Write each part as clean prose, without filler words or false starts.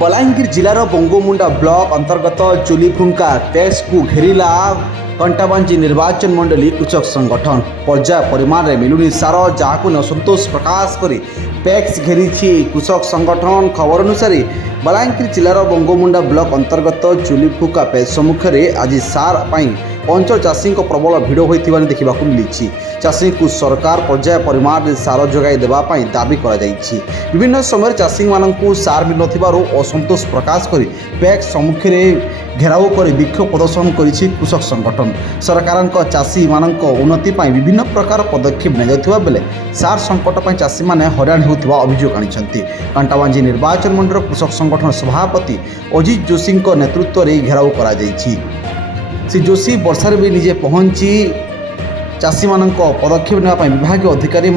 Balangir जिलार Bangomunda block अंतर्गत चुलीफुंका tax को घेरिला कंटाबांजी निर्वाचन मंडली कृषक संगठन पर्याय परिमाण में मिलुनी सार जहां असंतोष प्रकाश कर पैक्स घेरी कृषक संगठन। खबर अनुसार बलांगीर जिलार बंगोमुंडा ब्लॉक अंतर्गत चुलीफुंका पैक्स सम्मुखें आज सार अंचल चाषी प्रबल भिड़ होता देखा मिली। चाषी को सरकार पर्याय परिमाण में सार जोगाई देवाई दाबी कर विभिन्न समय चाषी मानू सार मिल असंतोष प्रकाश कर पैक्स सम्मुखें घेराव कर विक्षोभ प्रदर्शन कर कृषक संगठन। सरकार चाषी मान उन्नति विभिन्न प्रकार पदक्षेप निया बेले सार संकट चाषी मैंने हईराण होता अभियोग आनी। कंटाबांजी निर्वाचन मंडल कृषक संगठन सभापति अजित जोशी नेतृत्व में घेराव कर श्री जोशी वर्षार भी निजे पहुंची चाषी मान पदक्षेप नापी विभाग अधिकारी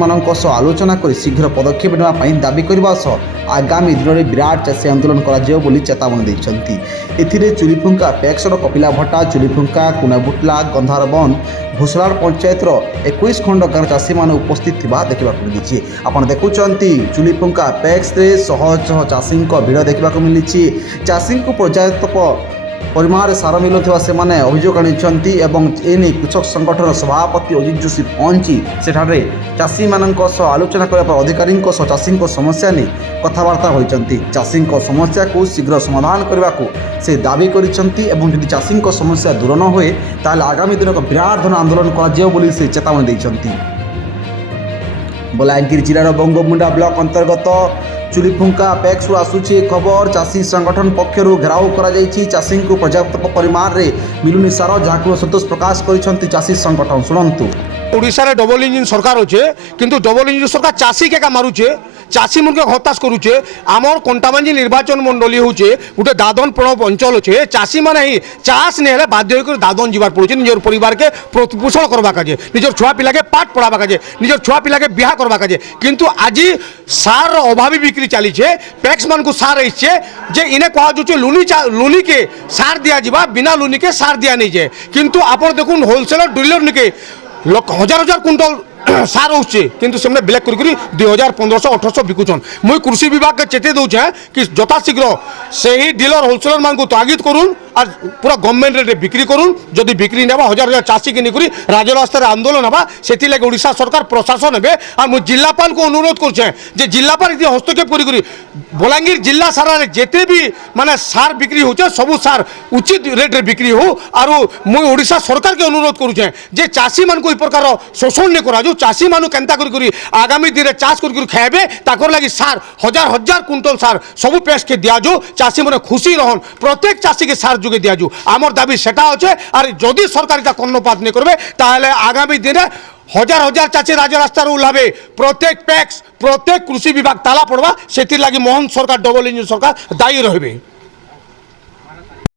आलोचना कर शीघ्र पदक्षेप नापी दाबी करने सह आगामी दिन में विराट चाषी आंदोलन कर चेतावनी देते। चुलीफुंका पैक्सर कपिला भट्टा चुलीफुंका कुनाबुटला गंधारबन भूसलाड़ पंचायतर 21 खंड गाँव चाषी मैंने उपस्थित थिबा देखा मिली। आपन देखुंत चुलीफुंका पैक्स शह शह चाषी भिड़ देखा मिली। चाषी को पर्याप्त परिमाण सार मिलुवा से माने अभियोग आनी एने कृषक संगठन सभापति अजित जोशी पहुंची सेठारे चाषी मानक आलोचना करने अधिकारी चाषी समस्या नहीं कथबार्ता होती। चाषी समस्या को शीघ्र समाधान करने को से दाबी करी चाषी समस्या दूर न हुए ताल आगामी दिन विराट धन आंदोलन कर चेतावनी देते। बलांगीर जिलार बंगोमुंडा ब्लॉक अंतर्गत चुलीफुंका पैक्स आसूची खबर चाषी संगठन पक्षर घेराव कर चाषी को पर्याप्त परिमाण में मिलुनी सार जहाँ संतोष प्रकाश कर चाषी संगठन। शुणु ओडिशा डबल इंजिन सरकार अच्छे किंतु डबल इंजिन सरकार चाषी के मारुचे चाषी मन के हताश करुचे। आमर कंटाबांजी निर्वाचन मंडली हूँ गोटे दादन प्रणव अंचल अच्छे चाषी मैंने ही चाष नहीं बाध्य होकर दादन जीवार पड़े निजर परिवार के प्रतिपोषण करवा काजे निजर छुआ पिला के पाठ पढ़ावा काजे निजर छुआ पिला के बिहा करवा काजे किंतु आज सार अभावी बिक्री चली पैक्स मान को सार जे इन्हें कह लुनी के सार दिया जा बिना लुनी के सार दिया नहीं जाए किंतु आप देखुन होलसेलर डीलर निके हजार हजार कुंटल सार होचे किंतु से ब्लैक कर 2000-1500-1800 बिकुचन। मुई कृषि विभाग के चेते दूचे कि यथाशीघ्र से ही डीलर होलसेलर मान को तागिद करूँ और पूरा गवर्नमेंट रेट बिक्री करूँ जदि बिक्री ना हजार हजार चाषी के निकरी राजरास्तार आंदोलन हवा से ओडिशा सरकार प्रशासन हे और मुझे जिलापाल को अनुरोध कर जिलापाल ये हस्तक्षेप करी बलांगीर जिला सारा जिते भी माने सार बिक्री होचे सबू सार उचित रेट रे बिक्री हो और मुई ओडिशा सरकार के अनुरोध करुचे जे चाषी मान को प्रकार शोषण नहीं करा चाषी मानु केन्ता करी आगामी दिन चाष कर खाइबे ताकर लगी सार हजार हजार कुंटल सार सबू पैक्स के दियाजो चाषी मैंने खुशी रहन प्रत्येक चाषी के सार जुगे दियाजो आमर दाबी सेटा अच्छे और जदि सरकार कर्णपात नहीं करबे ताहले आगामी दिन हजार हजार चाषी राजरास्ता ओह्लाबे प्रत्येक पैक्स प्रत्येक कृषि विभाग ताला पड़वा से मोहन सरकार डबल इंजिन सरकार दायी रहे।